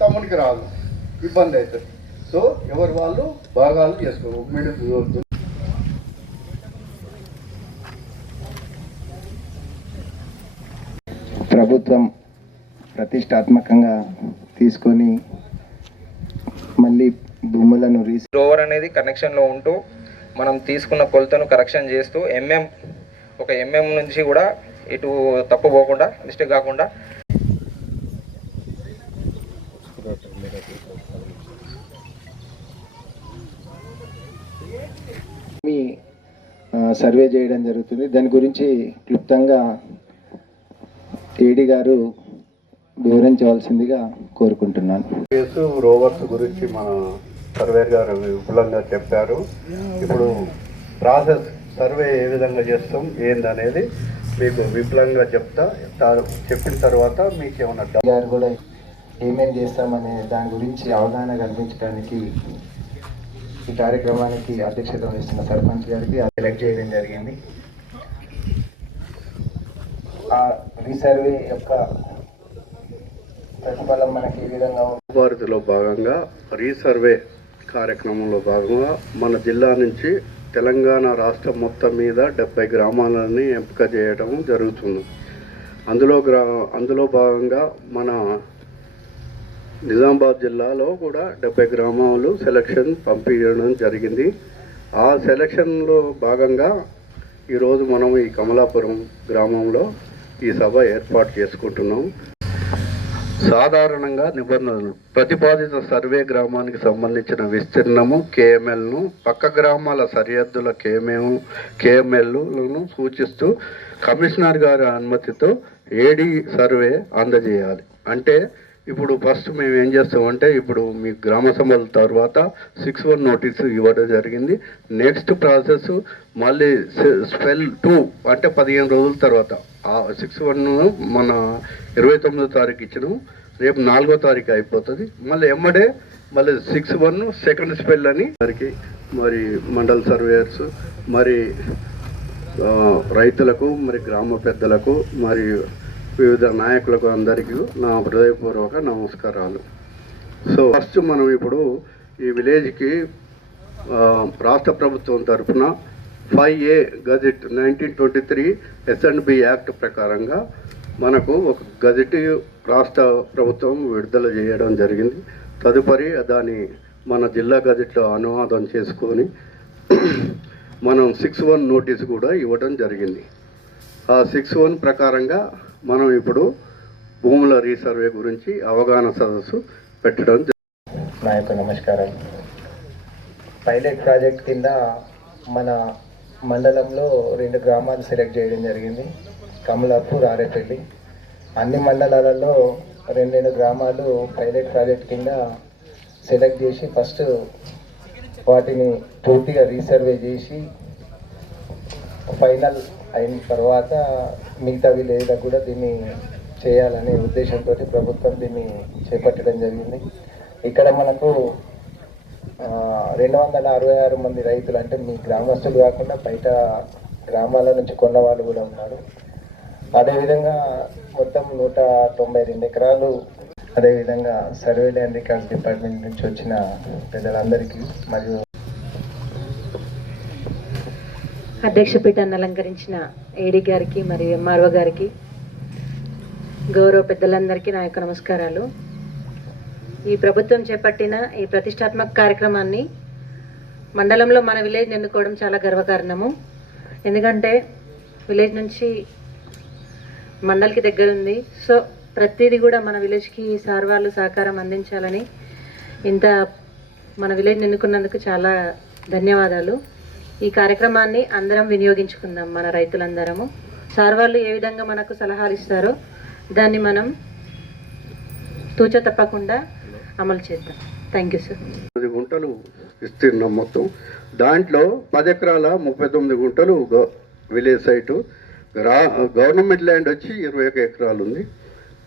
తమ్మునికి రాదు, ఇబ్బంది అవుతుంది. సో ఎవరు వాళ్ళు భాగాలు చేసుకోరు. ప్రభుత్వం ప్రతిష్టాత్మకంగా తీసుకొని మళ్ళీ భూములను రోవర్ అనేది కనెక్షన్లో ఉంటూ మనం తీసుకున్న కొలతను కరెక్షన్ చేస్తూ ఒక ఎంఎం నుంచి కూడా ఇటు తప్పు పోకుండా మిస్టేక్ కాకుండా సర్వే చేయడం జరుగుతుంది. దాని గురించి క్లుప్తంగా ఏడీ గారు వివరించవలసిందిగా కోరుకుంటున్నాను. రోవర్స్ గురించి మన సర్వేర్ గారు విపులంగా చెప్పారు. ఇప్పుడు ప్రాసెస్ సర్వే ఏ విధంగా చేస్తాం ఏందనేది మీకు విపులంగా చెప్పిన తర్వాత మీకు ఏమన్నా గారు కూడా ఏమేమి చేస్తామనే దాని గురించి అవగాహన కల్పించడానికి ఈ కార్యక్రమానికి అధ్యక్షత వహిస్తున్న సర్పంచ్ గారికి సెలెక్ట్ చేయడం జరిగింది. ఆ రీసర్వే యొక్క ప్రతిఫలం మనకి ఏ విధంగా భారతిలో భాగంగా రీసర్వే కార్యక్రమంలో భాగంగా మన జిల్లా నుంచి తెలంగాణ రాష్ట్రం మొత్తం మీద 70 గ్రామాలని ఎంపిక చేయడం జరుగుతుంది. అందులో భాగంగా మన నిజామాబాద్ జిల్లాలో కూడా 70 గ్రామాలు సెలక్షన్ పంపించడం జరిగింది. ఆ సెలక్షన్లో భాగంగా ఈరోజు మనం ఈ కమలాపురం గ్రామంలో ఈ సభ ఏర్పాటు చేసుకుంటున్నాం. సాధారణంగా నిబంధనలు ప్రతిపాదిత సర్వే గ్రామానికి సంబంధించిన విస్తీర్ణము కేఎంఎల్ను పక్క గ్రామాల సరిహద్దుల కేఎంఎల్లను సూచిస్తూ కమిషనర్ గారి అనుమతితో ఏడీ సర్వే అందజేయాలి. అంటే ఇప్పుడు ఫస్ట్ మేము ఏం చేస్తామంటే ఇప్పుడు మీ గ్రామ సభల తర్వాత 61 నోటీసు ఇవ్వడం జరిగింది. నెక్స్ట్ ప్రాసెస్ మళ్ళీ స్పెల్ 2 అంటే 15 రోజుల తర్వాత 61 మన 29వ తారీఖు ఇచ్చినాము. రేపు 4వ తారీఖు అయిపోతుంది. మళ్ళీ మళ్ళీ 61 సెకండ్ స్పెల్ అని మరి మండల సర్వేయర్స్ మరి రైతులకు మరి గ్రామ పెద్దలకు మరి వివిధ నాయకులకు అందరికీ నా హృదయపూర్వక నమస్కారాలు. సో ఫస్ట్ మనం ఇప్పుడు ఈ విలేజ్కి రాష్ట్ర ప్రభుత్వం తరఫున 5A గజెట్ 1923 S&B యాక్ట్ ప్రకారంగా మనకు ఒక గజెట్ రాష్ట్ర ప్రభుత్వం విడుదల చేయడం జరిగింది. తదుపరి దాన్ని మన జిల్లా గజెట్లో అనువాదం చేసుకొని మనం 61 నోటీసు కూడా ఇవ్వడం జరిగింది. ఆ 61 ప్రకారంగా మనం ఇప్పుడు భూముల రీసర్వే గురించి అవగాహన సదస్సు పెట్టడం. నా యొక్క నమస్కారం. పైలట్ ప్రాజెక్ట్ కింద మన మండలంలో 2 గ్రామాలు సెలెక్ట్ చేయడం జరిగింది. కమలాపూర్, ఆరేపల్లి. అన్ని మండలాలలో 2 గ్రామాలు పైలట్ ప్రాజెక్ట్ కింద సెలెక్ట్ చేసి ఫస్ట్ వాటిని పూర్తిగా రీసర్వే చేసి ఫైనల్ అయిన తర్వాత మిగతా విలేజ్లకు కూడా దీన్ని చేయాలనే ఉద్దేశంతో ప్రభుత్వం దీన్ని చేపట్టడం జరిగింది. ఇక్కడ మనకు 266 మంది రైతులు, అంటే మీ గ్రామస్తులు కాకుండా బయట గ్రామాల నుంచి కొన్న వాళ్ళు కూడా ఉన్నారు. అదేవిధంగా మొత్తం 192 ఎకరాలు. అదేవిధంగా సర్వే ల్యాండ్ రికార్డ్స్ డిపార్ట్మెంట్ నుంచి వచ్చిన పెద్దలందరికీ మరియు అధ్యక్ష పీఠాన్ని అలంకరించిన ఏడీ గారికి మరియు ఎంఆర్ఓ గారికి, గౌరవ పెద్దలందరికీ నా యొక్క నమస్కారాలు. ఈ ప్రభుత్వం చేపట్టిన ఈ ప్రతిష్టాత్మక కార్యక్రమాన్ని మండలంలో మన విలేజ్ ఎన్నుకోవడం చాలా గర్వకారణము. ఎందుకంటే విలేజ్ నుంచి మండల్కి దగ్గర ఉంది. సో ప్రతిదీ కూడా మన విలేజ్కి సార్ వాళ్ళు సహకారం అందించాలని మన విలేజ్ ఎన్నుకున్నందుకు చాలా ధన్యవాదాలు. ఈ కార్యక్రమాన్ని అందరం వినియోగించుకుందాం. మన రైతులందరము సార్ వాళ్ళు ఏ విధంగా మనకు సలహాలు ఇస్తారో దాన్ని మనం తూచ తప్పకుండా అమలు చేద్దాం. Thank you sir. 10 గుంటలు విస్తీర్ణం మొత్తం. దాంట్లో 10 ఎకరాల 39 గుంటలు విలేజ్ సైటు. గవర్నమెంట్ ల్యాండ్ వచ్చి 21 ఎకరాలు ఉంది.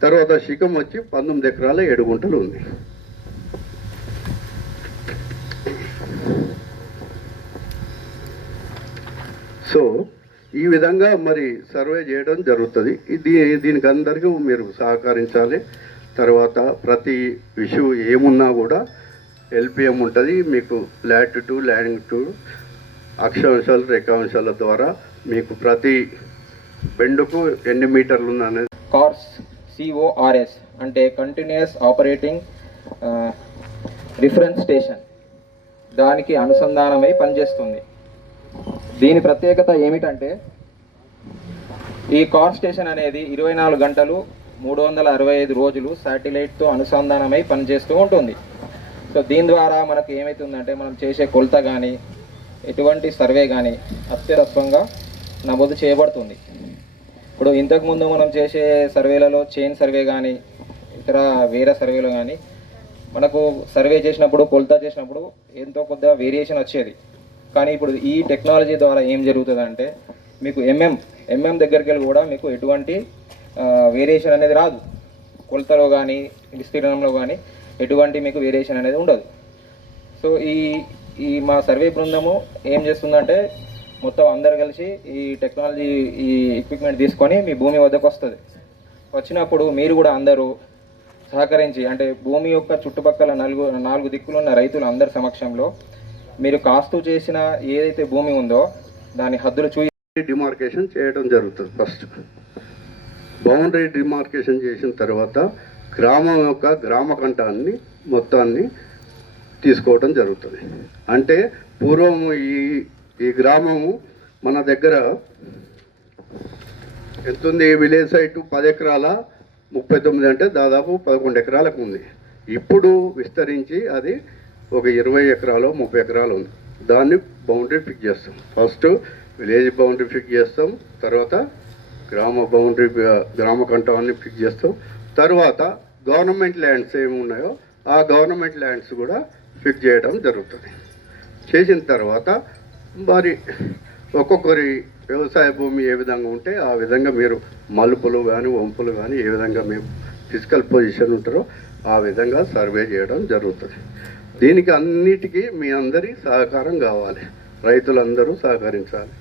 తర్వాత శిఖం వచ్చి 19 ఎకరాల 7 గుంటలు ఉంది. సో ఈ విధంగా మరి సర్వే చేయడం జరుగుతుంది. దీనికి అందరికీ మీరు సహకరించాలి. తర్వాత ప్రతి ఇష్యూ ఏమున్నా కూడా ఎల్పిఎం ఉంటుంది. మీకు లాటిట్యూడ్ లాంగిట్యూడ్ అక్షాంశాలు రేఖాంశాల ద్వారా మీకు ప్రతి బెండుకు ఎన్ని మీటర్లు ఉందనేది కార్స్ CORS అంటే కంటిన్యూస్ ఆపరేటింగ్ రిఫరెన్స్ స్టేషన్ దానికి అనుసంధానమై పనిచేస్తుంది. దీని ప్రత్యేకత ఏమిటంటే ఈ కార్ స్టేషన్ అనేది 24 గంటలు 365 రోజులు శాటిలైట్తో అనుసంధానమై పనిచేస్తూ ఉంటుంది. సో దీని ద్వారా మనకు ఏమవుతుందంటే మనం చేసే కొలత కానీ ఎటువంటి సర్వే కానీ అత్యవసరంగా నమోదు చేయబడుతుంది. ఇప్పుడు ఇంతకుముందు మనం చేసే సర్వేలలో చైన్ సర్వే కానీ ఇతర వేరే సర్వేలు కానీ మనకు సర్వే చేసినప్పుడు కొలత చేసినప్పుడు ఎంతో కొద్దిగా వేరియేషన్ వచ్చేది. కానీ ఇప్పుడు ఈ టెక్నాలజీ ద్వారా ఏం జరుగుతుందంటే మీకు ఎంఎం దగ్గరికి వెళ్ళి కూడా మీకు ఎటువంటి వేరియేషన్ అనేది రాదు. కొలతలో కానీ విస్తీర్ణంలో కానీ ఎటువంటి మీకు వేరియేషన్ అనేది ఉండదు. సో ఈ మా సర్వే బృందము ఏం చేస్తుందంటే మొత్తం అందరు కలిసి ఈ టెక్నాలజీ ఈ ఎక్విప్మెంట్ తీసుకొని మీ భూమి వద్దకు వస్తుంది. వచ్చినప్పుడు మీరు కూడా అందరూ సహకరించి అంటే భూమి యొక్క చుట్టుపక్కల 4 దిక్కులున్న రైతులు అందరి సమక్షంలో మీరు కాస్తూ చేసిన ఏదైతే భూమి ఉందో దాని హద్దులు డిమార్కేషన్ చేయడం జరుగుతుంది. ఫస్ట్ బౌండరీ డిమార్కేషన్ చేసిన తర్వాత గ్రామం యొక్క గ్రామ కంఠాన్ని మొత్తాన్ని తీసుకోవడం జరుగుతుంది. అంటే పూర్వం ఈ గ్రామము మన దగ్గర ఎంతుంది, విలేజ్ సైటు 10 ఎకరాల 39 అంటే దాదాపు 11 ఎకరాలకు ఉంది. ఇప్పుడు విస్తరించి అది ఒక 20 ఎకరాలు 30 ఎకరాలు ఉంది. దాన్ని బౌండరీ ఫిక్స్ చేస్తాం. ఫస్ట్ విలేజ్ బౌండరీ ఫిక్స్ చేస్తాం, తర్వాత గ్రామ కంఠాన్ని ఫిక్స్ చేస్తాం, తర్వాత గవర్నమెంట్ ల్యాండ్స్ ఏమి ఉన్నాయో ఆ గవర్నమెంట్ ల్యాండ్స్ కూడా ఫిక్స్ చేయడం జరుగుతుంది. చేసిన తర్వాత మరి ఒక్కొక్కరి వ్యవసాయ భూమి ఏ విధంగా ఉంటే ఆ విధంగా మీరు మలుపులు కానీ వంపులు కానీ ఏ విధంగా మేము ఫిజికల్ పొజిషన్ ఉంటారో ఆ విధంగా సర్వే చేయడం జరుగుతుంది. దీనికి అన్నిటికీ మీ అందరి సహకారం కావాలి. రైతులందరూ సహకరించాలి.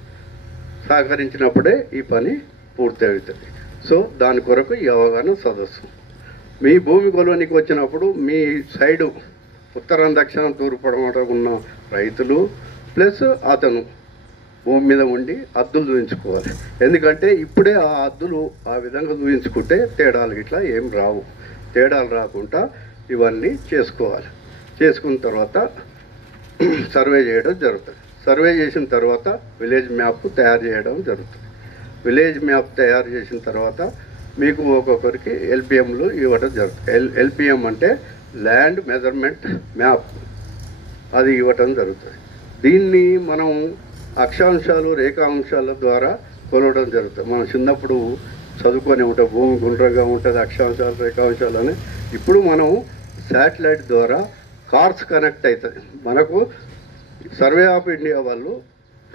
సహకరించినప్పుడే ఈ పని పూర్తి అవుతుంది. సో దాని కొరకు ఈ అవగాహన సదస్సు. మీ భూమి కొలవనికి వచ్చినప్పుడు మీ సైడు ఉత్తరం దక్షిణం తూర్పు పడమట ఉన్న రైతులు ప్లస్ అతను భూమి మీద ఉండి హద్దులు చూపించుకోవాలి. ఎందుకంటే ఇప్పుడే ఆ హద్దులు ఆ విధంగా చూపించుకుంటే తేడాలు ఇట్లా ఏం రావు. తేడాలు రాకుండా ఇవన్నీ చేసుకోవాలి. చేసుకున్న తర్వాత సర్వే చేయడం జరుగుతుంది. సర్వే చేసిన తర్వాత విలేజ్ మ్యాప్ తయారు చేయడం జరుగుతుంది. విలేజ్ మ్యాప్ తయారు చేసిన తర్వాత మీకు ఒక్కొక్కరికి ఎల్పిఎంలు ఇవ్వడం జరుగుతుంది. ఎల్పిఎం అంటే ల్యాండ్ మెజర్మెంట్ మ్యాప్, అది ఇవ్వటం జరుగుతుంది. దీన్ని మనం అక్షాంశాలు రేఖాంశాల ద్వారా కొలవడం జరుగుతుంది. మనం చిన్నప్పుడు చదువుకొని ఉంటాం, భూమి గుండ్రంగా ఉంటుంది, అక్షాంశాలు రేఖాంశాలు అని. ఇప్పుడు మనం శాటిలైట్ ద్వారా కార్స్ కనెక్ట్ అవుతుంది. మనకు సర్వే ఆఫ్ ఇండియా వాళ్ళు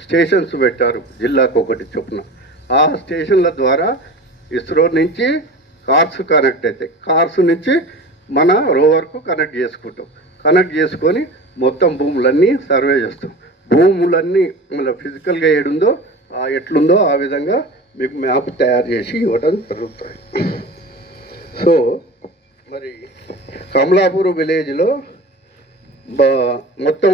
స్టేషన్స్ పెట్టారు జిల్లాకు ఒకటి చొప్పున. ఆ స్టేషన్ల ద్వారా ఇస్రో నుంచి కార్స్ కనెక్ట్ అవుతాయి. కార్స్ నుంచి మన రోవర్కు కనెక్ట్ చేసుకుంటాం. కనెక్ట్ చేసుకొని మొత్తం భూములన్నీ సర్వే చేస్తాం. భూములన్నీ మన ఫిజికల్గా ఏడుందో ఎట్లుందో ఆ విధంగా మీకు మ్యాప్ తయారు చేసి ఇవ్వడం జరుగుతుంది. సో మరి కమలాపూర్ విలేజ్లో మొత్తం